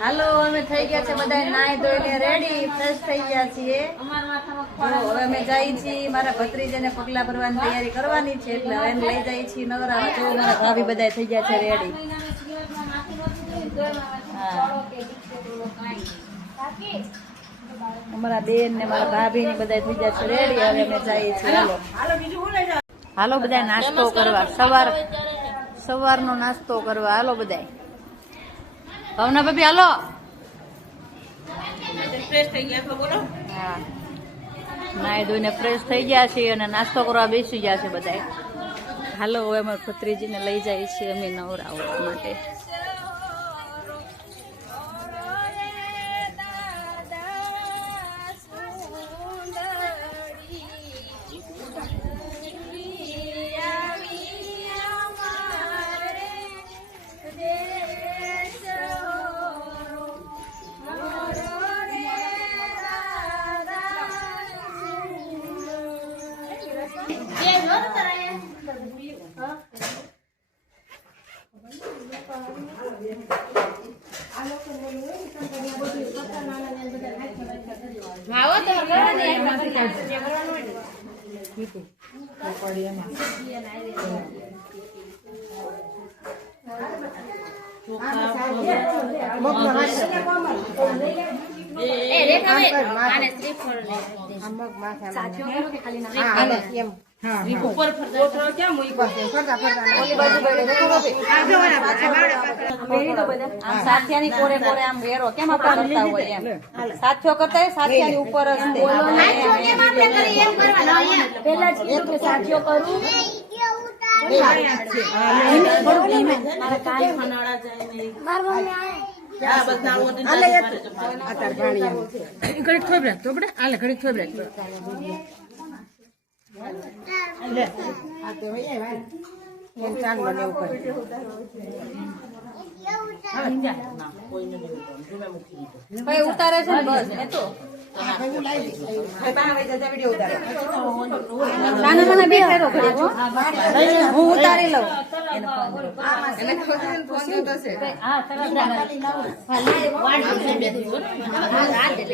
હાલો અમે થઈ ગયા છે બધા નાઈ ધોઈને રેડી ફ્રેશ થઈ ગયા છીએ. હવે અમે જઈએ છીએ મારા ભત્રીજાને પગલા ભરવાની તૈયારી કરવાની છે એટલે હવે એને લઈ જઈએ છીએ નવરા. જો મારા ભાભી બધા થઈ ગયા છે રેડી. અમારા બેન ને મારા ભાભી ને બધા થઈ ગયા છે રેડી. હવે અમે જઈએ છીએ. હાલો બધા નાસ્તો કરવા, સવારનો નાસ્તો કરવા. હાલો બધા ભાવના ભાભી હાલો. હા નાઈ ધોઈને ફ્રેશ થઈ ગયા છે અને નાસ્તો કરવા બેસી ગયા છે બધા. હાલો હવે અમારા ભત્રીજીને લઈ જાય છીએ અમે નવરા માટે. સાથિયાની કોરે કોરે આમ વેરો કેમ આપણે કરતા હોય એમ સાથિયો કરતા હોય સાથિયાની ઉપર જ પેલા સાથિયો કરું ઉતારે છે બસ એ તો નાના બે ફેરો હું ઉતારી લઉં.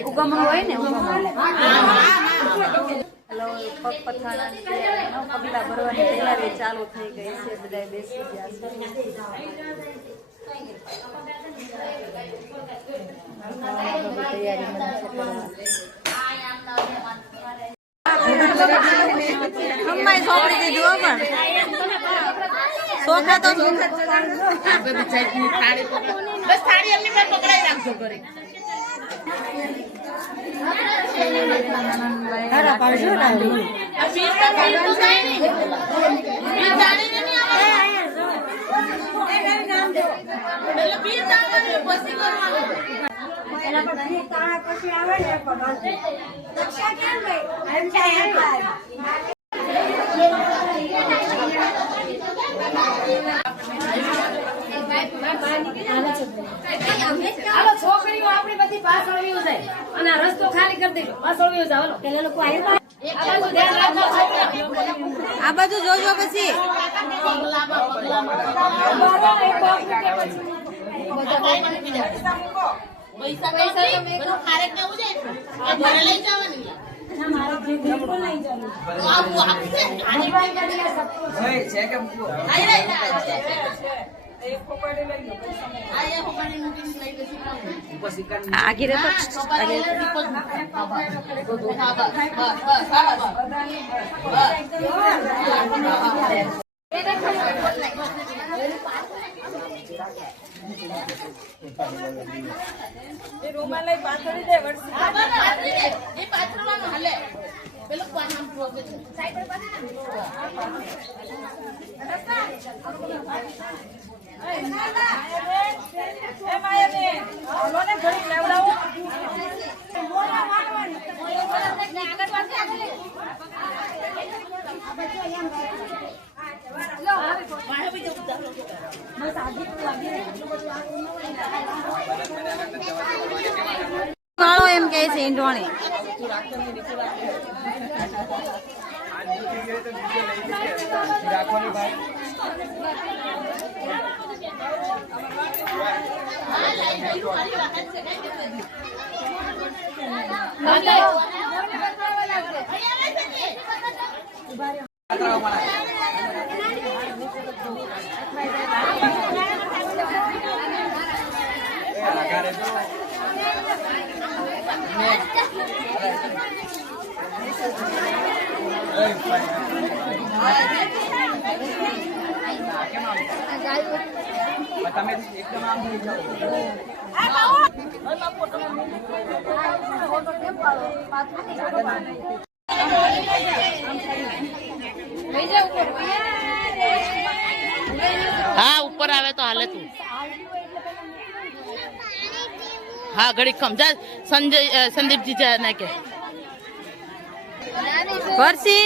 ઉગમણું હોય ને પગ પથાણા પગલા ભરવાની તૈયારી ચાલુ થઈ ગઈ છે. બધા બેસી ગયા છે. સોંપડી દીધું પણ સોખા તો છોકરીઓ આપણી બધી પાછળ વ્યુ જાય અને રસ્તો ખાલી કરી દેજો. પાછળ વ્યુ જાવ. પેલા લોકો આ બાજુ જોજો પછી आगे રૂમાલ પાથરી દે વાળો એમ કહે છે ઈંડોણી રાખવાની ભાઈ हाँ ऊपर आवे तो हाले तू हाँ घड़ी कम जा संजय संदीप जी जाने के वर्षी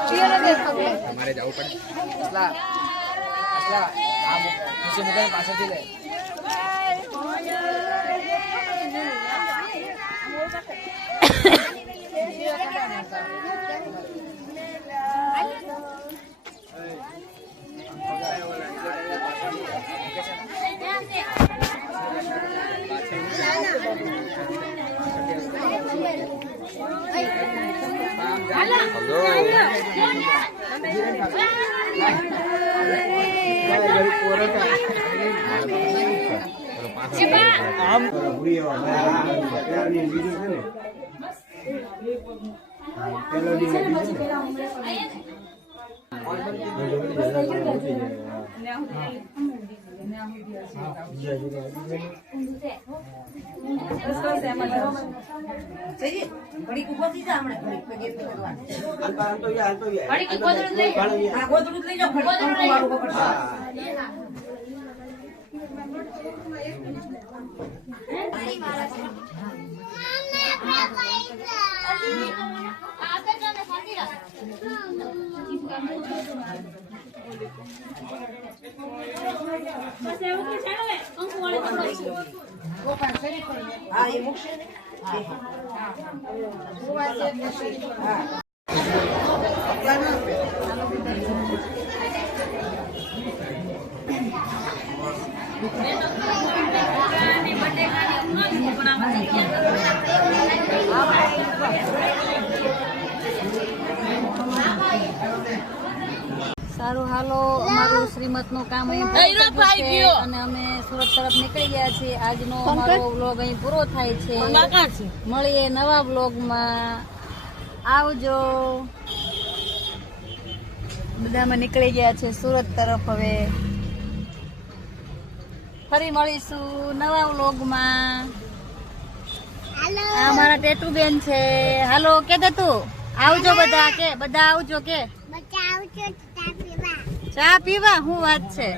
हमारे जाऊ पड़े असला असला आप किसी मुझे पास दे ले સારું હાલો અમારું શ્રીમતનું કામ અહીં પૂરું થઈ ગયું છે અને અમે સુરત તરફ નીકળી ગયા છીએ. આજનો અમારો વ્લોગ અહીં પૂરો થાય છે. મળીએ નવા વ્લોગમાં. આવજો. બધામાં નીકળી ગયા છે સુરત તરફ. હવે ફરી મળીશું નવા વ્લોગમાં. આ મારા ટેટુ બેન છે. હાલો કે દે તું આવજો બધા. કે બધા આવજો. કે ચા પીવા શું વાત છે?